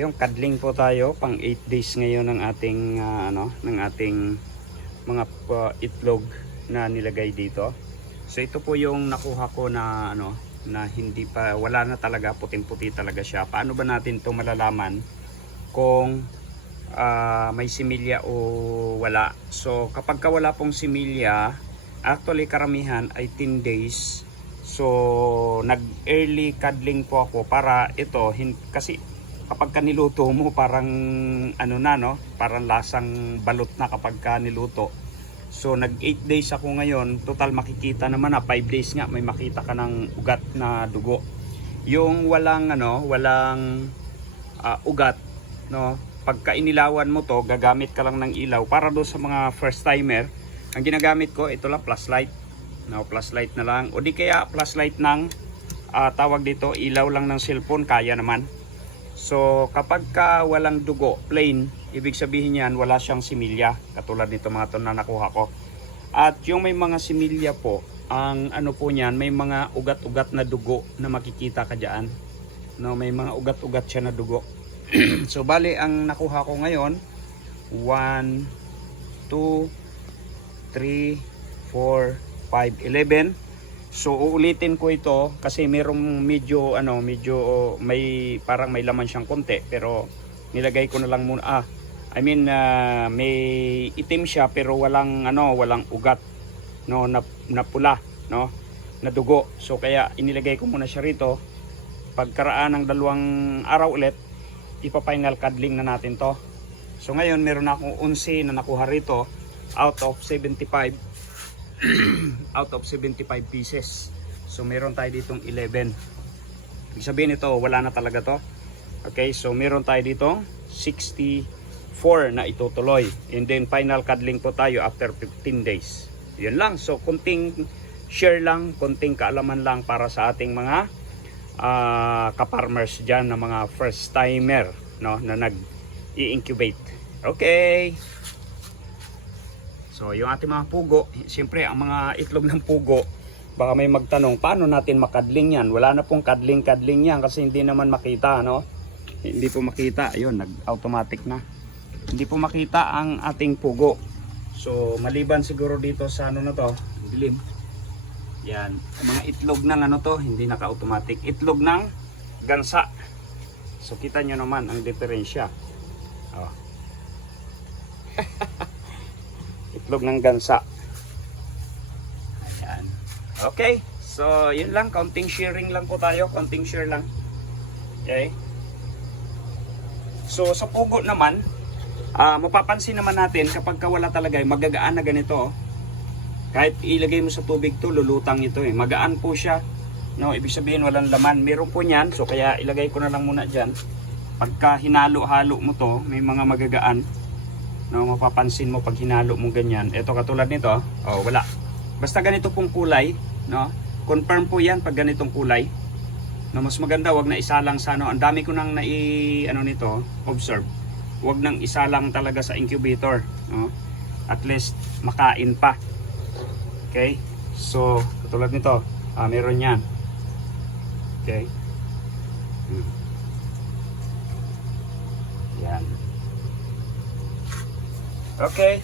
Yung cuddling po tayo pang 8 days ngayon ng ating ng ating mga itlog na nilagay dito. So ito po yung nakuha ko na na hindi pa, wala na talaga, puting-puti talaga siya. Paano ba natin 'to malalaman kung may similya o wala? So kapag ka wala pong similya, actually karamihan ay 10 days. So nag early cuddling po ako para ito kasi kapag ka niluto mo parang parang lasang balot na kapag ka niluto. So nag 8 days ako ngayon, total makikita naman 5 days nga may makita ka ng ugat na dugo. Yung walang ugat, pagka inilawan mo to, gagamit ka lang ng ilaw para do sa mga first timer. Ang ginagamit ko ito lang, flashlight. Flashlight na lang, o di kaya flashlight ng tawag dito, ilaw lang ng cellphone, kaya naman. So kapag ka walang dugo, plain, ibig sabihin yan wala siyang similya, katulad nito mga to na nakuha ko. At yung may mga similya po, ang po niyan, may mga ugat-ugat na dugo na makikita ka diyan. May mga ugat-ugat siya na dugo. So bali ang nakuha ko ngayon 1 2 3 4 5 11. So uulitin ko ito kasi merong medyo may parang may laman siyang konti, pero nilagay ko na lang muna. May itim siya pero walang ugat na pula, na dugo. So kaya inilagay ko muna siya rito. Pagkaraan ng 2 araw ulit, ipa-final cuddling na natin to. So ngayon meron na akong 11 na nakuha rito out of 75 pieces. So meron tayo ditong 11. Ibig sabihin ito, wala na talaga to. Okay, so meron tayo dito 64 na itutuloy. And then final cuddling po tayo after 15 days. Yun lang. So konting share lang, konting kaalaman lang para sa ating mga ka-farmers dyan, na mga first timer na nag-i-incubate. Okay. So yung ating mga pugo, siyempre ang mga itlog ng pugo, baka may magtanong, paano natin makadling yan? Wala na pong kadling yan kasi hindi naman makita, Hindi po makita, ayun, nag-automatic na. Hindi po makita ang ating pugo. So maliban siguro dito sa na to, dilim. Yan, mga itlog ng hindi naka-automatic. Itlog ng gansa. So kita nyo naman ang diferensya. Oh. Itlog ng gansa. Ayan. Okay. So, yun lang. Counting sharing lang po tayo. Counting share lang. Okay. So, sa pugo naman, mapapansin naman natin kapag wala talaga, magagaan na ganito. Kahit ilagay mo sa tubig to, lulutang ito eh. Magaan po siya. Ibig sabihin walang laman. Meron po niyan. So, kaya ilagay ko na lang muna dyan. Pagka hinalo-halo mo to, may mga magagaan. Mapapansin mo pag hinalo mo ganyan. Ito katulad nito, wala. Basta ganito pong kulay, confirm po yan pag ganitong kulay. Mas maganda wag na isalang sa Ang dami ko nang nito, observe. Wag nang isalang talaga sa incubator, At least makain pa. Okay? So, katulad nito, meron yan. Okay? Yan. Okay,